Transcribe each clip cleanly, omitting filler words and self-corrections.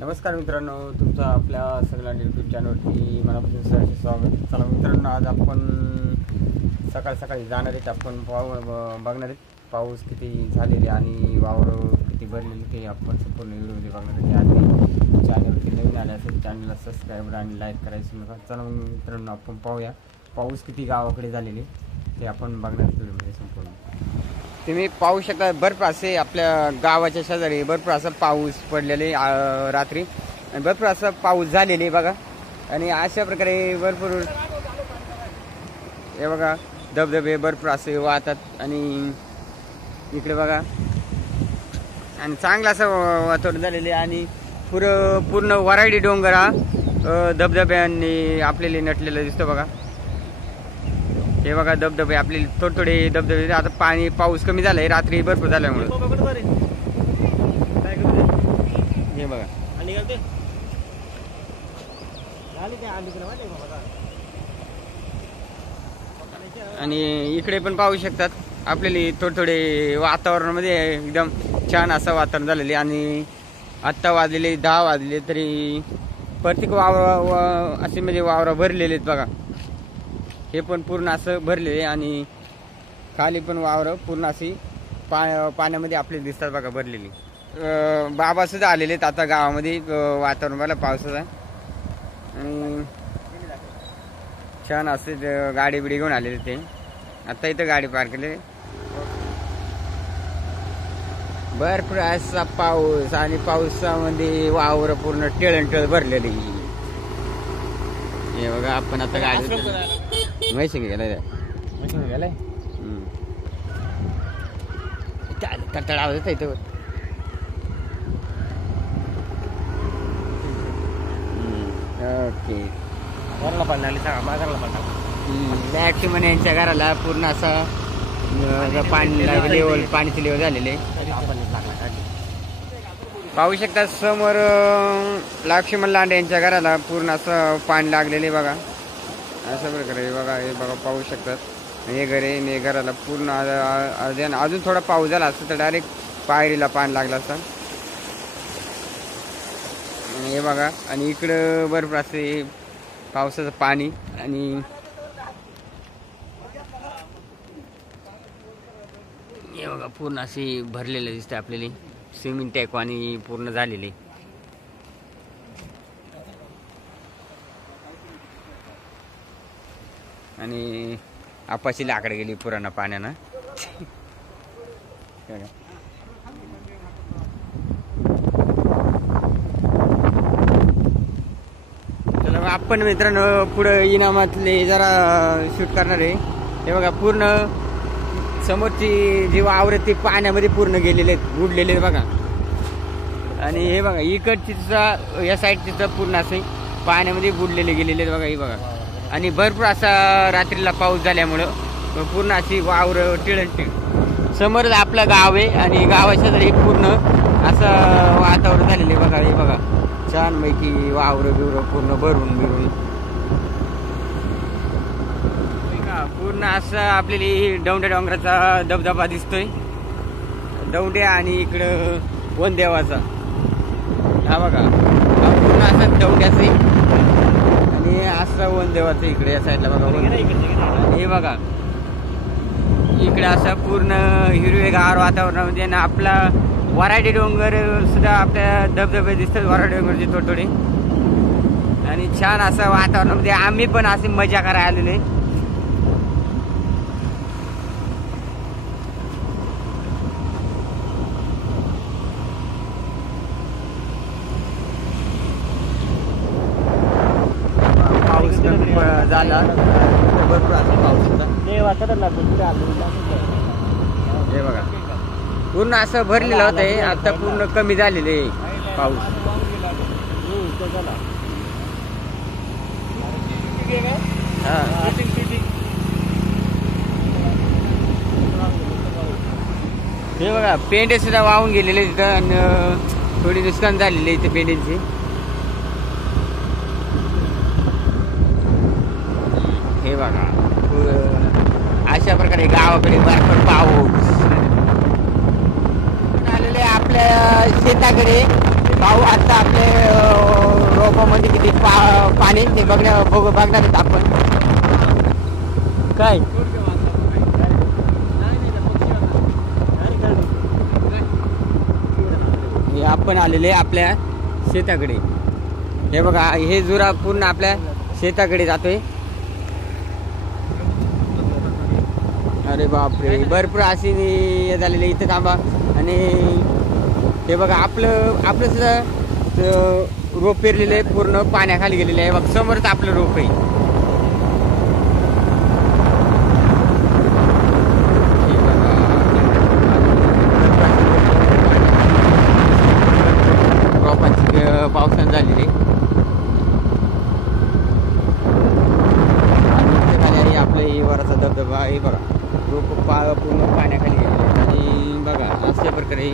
नमस्कार मित्रांनो, तुमचं आपल्या सगळ्यांना यूट्यूब चॅनलवरती मनापासून सहर्ष स्वागत. चला मित्रांनो, आज आपण सकाळी जाणार आहेत. आपण बघणार आहेत पाऊस किती झालेले आणि वावर किती भरलेले ते आपण संपूर्ण व्हिडिओमध्ये बघणार आहे. आणि चॅनलवरती नवीन आले असेल चॅनलला सबस्क्राईब आणि लाईक करायचं नका. चला मित्रांनो, आपण पाहूया पाऊस किती गावाकडे झालेले ते आपण बघणार व्हिडिओमध्ये संपूर्ण. तुम्ही पाहू शकता बर्फ असे आपल्या गावाच्या शेजारी भरपूर असा पाऊस पडलेले रात्री आणि भरपूर असा पाऊस झालेले बघा. आणि अशा प्रकारे भरपूर हे बघा धबधबे भरपूर असे वाहतात आणि इकडे बघा आणि चांगलं असं वातावरण झालेले आणि पूर्ण वराडी डोंगर हा धबधब्यांनी आपल्याला नटलेलं दिसतं बघा. हे बघा धबधबे आपले थोडे धबधबे. आता पाऊस कमी झालाय रात्री भरपूर झाल्यामुळे. हे बघा आणि इकडे पण पाहू शकतात आपल्याला थोडे वातावरणामध्ये एकदम छान असं वातावरण झालेले. आणि आत्ता वाजलेले 10 वाजले तरी प्रत्येक वावर असे म्हणजे वावरा भरलेले आहेत बघा. हे पण पूर्ण असं भरलेले आणि खाली पण वावर पूर्ण अशी पाण्यामध्ये आपले दिसतात बघा भरलेली. बाबा सुद्धा आलेले आहेत आता गावामध्ये वातावरण बघा पावसाचा. आणि छान असे गाडी बिडी घेऊन आलेले ते. आता इथं गाडी पार्क केली. भरपूर असा पाऊस आणि पावसामध्ये वावर पूर्ण टेळंटळ भरलेली. हे बघा आपण आता गाडी म्हैशी गेलाय तडतड आवाज येत इथं. ओके घराला पाणी आली सांगा माझ्या घराला पाणी म्हणे यांच्या घराला पूर्ण असं पाण्याची लेवल झालेले. पाहू शकता समोर लक्ष्मण लांडे यांच्या घराला पूर्ण असं पाणी लागलेले बघा. अशा प्रकारे बघा. हे बघा पाहू शकतात. हे घरे घराला पूर्ण अजून थोडा पाऊस झाला असता तर डायरेक्ट पायरीला पाणी लागलं असतं. हे बघा आणि इकडं भरपूर असे पावसाचं पाणी आणि हे बघा पूर्ण अशी भरलेलं दिसतं आपल्याला. स्विमिंग टॅक आणि पूर्ण झालेले. आणि आपाची लाकडं गेली पुराणा पाण्यानं. चला आपण मित्रांनो पुढं इनामातले जरा शूट करणार आहे. हे बघा पूर्ण समोरची जी वावरं ती पाण्यामध्ये पूर्ण गेलेले आहेत, बुडलेले आहेत बघा. आणि हे बघा इकडची सुद्धा या साईडची सुद्धा पूर्ण असे पाण्यामध्ये बुडलेले गेलेले आहेत बघा. हे बघा आणि भरपूर असा रात्रीला पाऊस झाल्यामुळं पूर्ण अशी वावर टिळंटीळ. समोरच आपलं गाव आहे आणि गावाच्या तरी पूर्ण असं वातावरण झालेलं आहे बघा. हे बघा छानपैकी वावर बिवर पूर्ण भरून बिरून पूर्ण असं आपल्याला दौंड्या डोंगराचा धबधबा दिसतोय. दौंड्या आणि इकडं वनदेवाचा हा बघा हा पूर्ण असं दौंड्याचं आणि असं वनदेवाचं इकडे या साईडला बघा. हे बघा इकडे असं पूर्ण हिरवेगार वातावरणामध्ये आणि आपला वराडी डोंगर सुद्धा आपल्या धबधबे दिसतात. वराडी डोंगरचे थोडे आणि छान असं वातावरणामध्ये आम्ही पण अशी मजा करायला आलेले. झाला भरपूर असं पाऊस होता. हे बघा पूर्ण असं भरलेलं होतं. आता पूर्ण कमी झालेले पाऊस. हे बघा पेंडे सुद्धा वाहून गेलेले तिथं आणि थोडी नुकसान झालेली इथे पेंड्यांची. हे बघा अशा प्रकारे गावाकडे भरपूर पाऊस आलेले आपल्या शेताकडे पाऊस. आता आपले मध्ये किती पाणी ते बघणार आहेत आपण. काय हे आपण आलेले आपल्या शेताकडे. हे बघा हे जुरा पूर्ण आपल्या शेताकडे जातोय. अरे बापरे भरपूर अशी झालेली इथं थांबा. आणि हे बघा आपलं सुद्धा रोप पेरलेलं आहे पूर्ण पाण्याखाली गेलेलं आहे. बघ समोरच आपलं रोप आहे. पावसानं झालेली आणि आपलं हे वराचा धबधबा हे बघा रोप पूर्ण पाण्याखाली गेलेलं आहे. आणि बघा अशा प्रकारे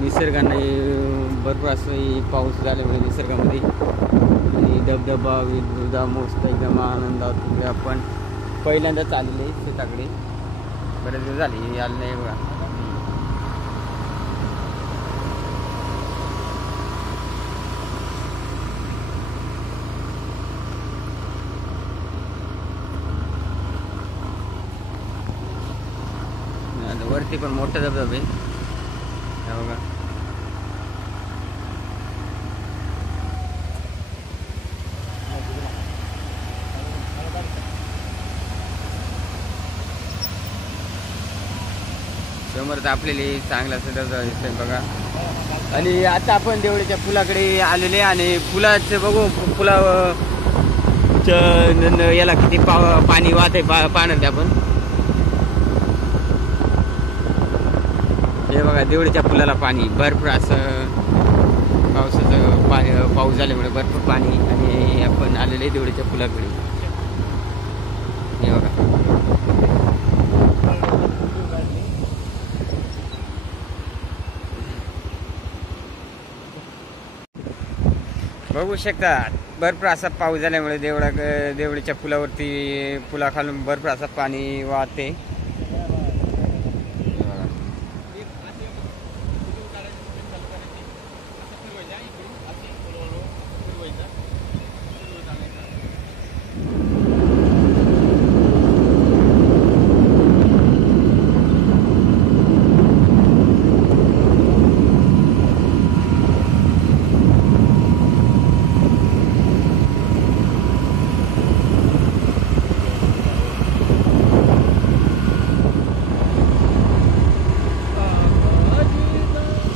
निसर्गाने भरपूर असं पाऊस झाल्यामुळे निसर्गामध्ये आणि धबधबा विधा मस्त एकदम आनंदात आपण पहिल्यांदाच आलेले शेताकडे. बरेच दिवस झाले आले नाही बघा. वरती पण मोठा धबधबा आहे बघा. समोर आपल्याला चांगला असं धबधबा दिसतोय बघा. आणि आता आपण देवळीच्या पुलाकडे आलेले आणि पुलाचं बघू पुला याला किती पाणी वाहत आहे पाण्यात आपण. हे बघा देवळीच्या पुलाला पाणी भरपूर असं पाऊस झाल्यामुळे भरपूर पाणी. आणि आपण आलेले देवळीच्या पुलाकडे. हे बघा बघू शकता भरपूर असा पाऊस झाल्यामुळे देवळीच्या पुलावरती पुलाखालून भरपूर असं पाणी वाहते.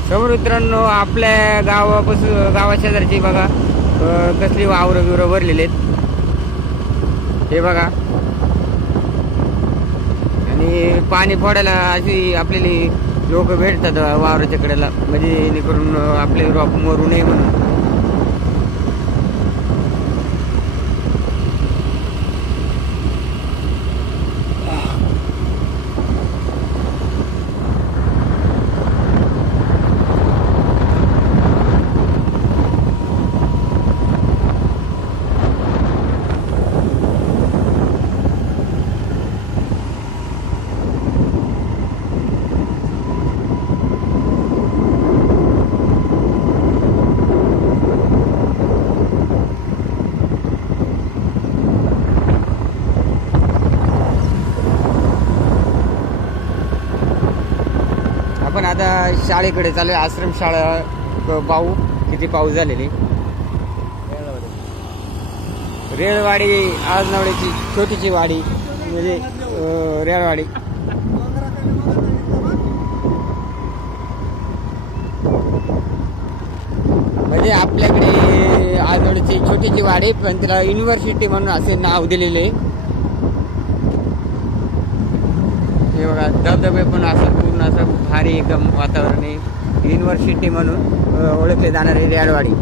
समोर मित्रांनो आपल्या गावा शेजारची बघा कसली वावर बिवर भरलेले आहेत. हे बघा आणि पाणी फोडायला अशी आपल्याला लोक भेटतात वावराच्या कडेला म्हणजे जेणेकरून आपले रोप मरू नये म्हणून. आपण आता शाळेकडे चालू आश्रम शाळा पाहू किती पाऊस झालेली. रेळवाडी आजनावड्याची छोटीची वाडी म्हणजे रेळवाडी. म्हणजे आपल्याकडे आजनावड्याची छोटीची वाडी पण तिला युनिव्हर्सिटी म्हणून असे नाव दिलेले. हे बघा धबधबे पण असं पूर्ण असं भारी एकदम वातावरण आहे. युनिव्हर्सिटी म्हणून ओळखले जाणारे रेळवाडी.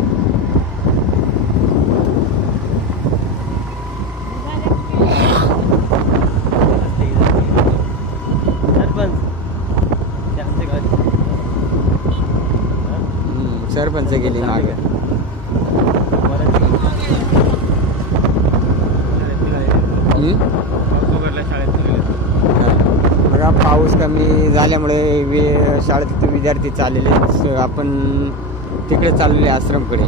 सरपंच गेली मागे. बघा पाऊस कमी झाल्यामुळे शाळेत विद्यार्थी चाललेले आपण तिकडे चाललेले आश्रमकडे.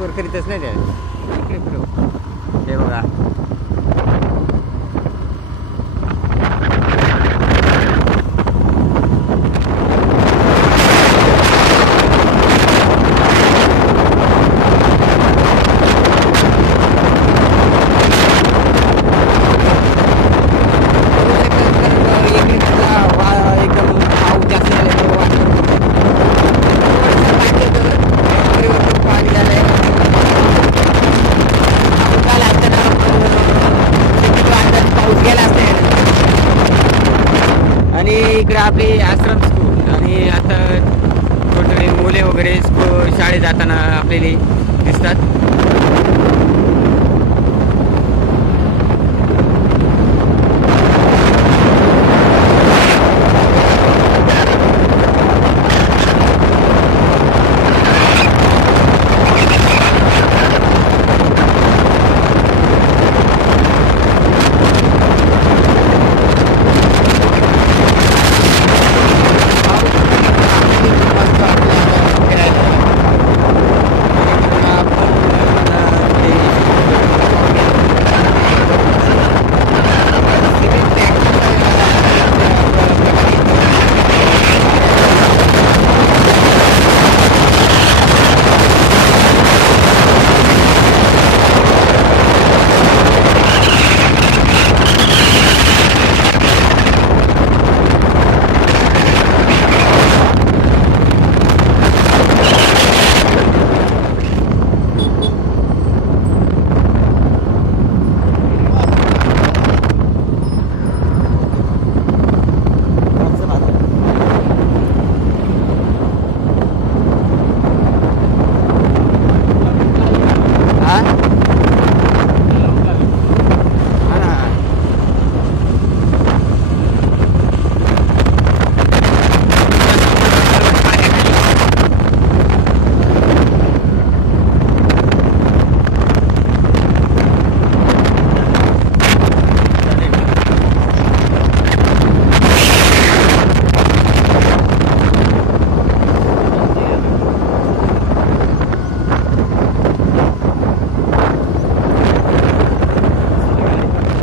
वर करीतच नाही त्या. इकडे फिरव. हे बघा इकडे आपली आश्रम स्कूल आणि आता छोटे मुले वगैरे शाळेत जाताना आपल्याला दिसतात.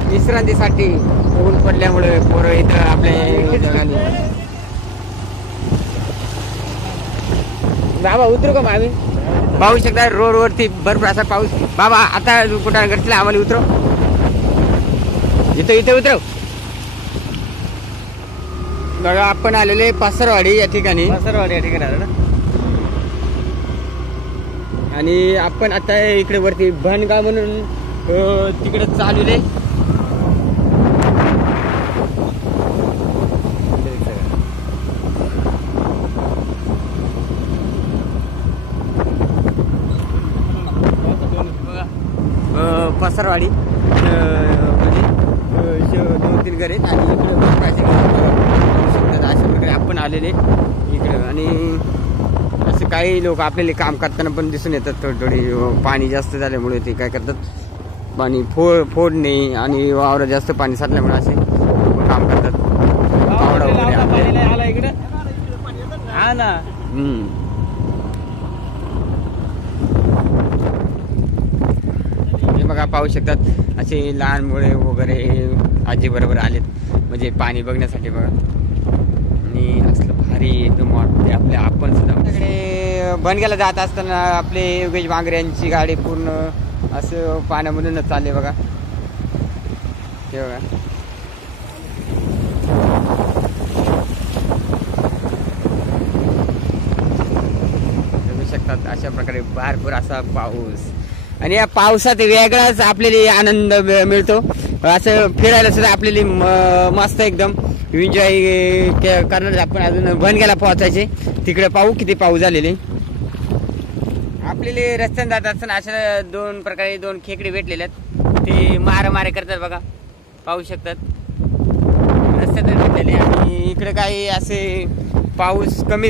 विश्रांतीसाठी ऊन पडल्यामुळे पोरं इथं आपल्या जगाने. बाबा उतरू का मावी? पाहू शकता रोडवरती बर्फ असा पाऊस. बाबा आता कुठं करतील आम्हाला उतरव. इथं उतरव. बघा आपण आलेले पासरवाडी या ठिकाणी. पासरवाडी या ठिकाणी आलं ना. आणि आपण आता इकडे वरती भनगाव म्हणून तिकडे चालवले. पसरवाडी म्हणजे 2-3 घर आहेत आणि इकडे अशा प्रकारे आपण आलेले इकडे. आणि असं काही लोक आपल्याला काम करताना पण दिसून येतात. थोडी पाणी जास्त झाल्यामुळे ते काय करतात, पाणी फोडणे आणि वावर जास्त पाणी साठल्यामुळे असे काम करतात. इकडे हा ना. बघा पाहू शकतात असे लहान मुले वगैरे आजी बरोबर आलेत म्हणजे पाणी बघण्यासाठी. बघा आणि असलं भारी एकदम वाटते आपल्या. आपण सुद्धा तिकडे बनग्याला जात असताना आपले योगेश बांगरे यांची गाडी पूर्ण असं पाण्यामधूनच चालले. बघा ते बघा. बघू शकतात अशा प्रकारे भरपूर असा पाऊस. आणि या पावसात वेगळाच आपल्याला आनंद मिळतो. असं फिरायला सुद्धा आपल्याला मस्त एकदम एन्जॉय करणार. आपण अजून बनग्याला पोहोचायचे. तिकडे पाहू किती पाऊस झालेले. आपल्याला रस्त्याने जात असताना अशा 2 प्रकारे 2 खेकडे भेटलेले आहेत. ते मारे करतात. बघा पाहू शकतात रस्त्यात भेटलेले. आणि इकडे काही असे पाऊस कमी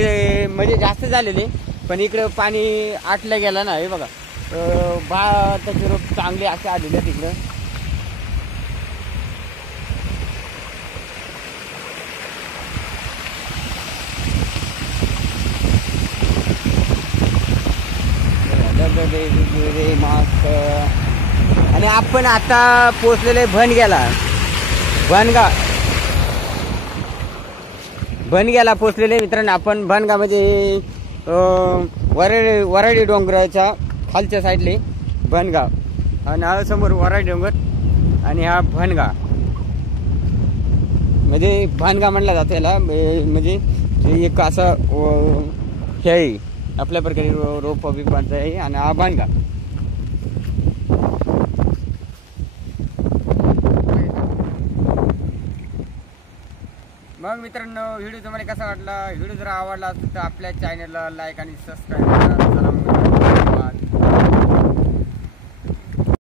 म्हणजे जास्त झालेले पण इकडे पाणी आटलं गेलं ना. हे बघा भाताचे रोप चांगले असे आलेले तिकडं. वगैरे मास्क. आणि आपण आता पोचलेले भनग्याला पोचलेले मित्रांनो. आपण भनगा म्हणजे वराडी डोंगराच्या खालच्या साईडले भनगाव आणि हा समोर वराडी डोंगर आणि हा भनगा म्हणजे भनगा म्हणला जातो याला. म्हणजे एक असा हे आहे आपल्या प्रकारे रोप बिपांचा आहे आणि हा भनगा. मग मित्रांनो व्हिडिओ तुम्हाला कसा वाटला. व्हिडिओ जर आवडला असेल तर आपल्या चॅनलला लाईक आणि सबस्क्राईब करा.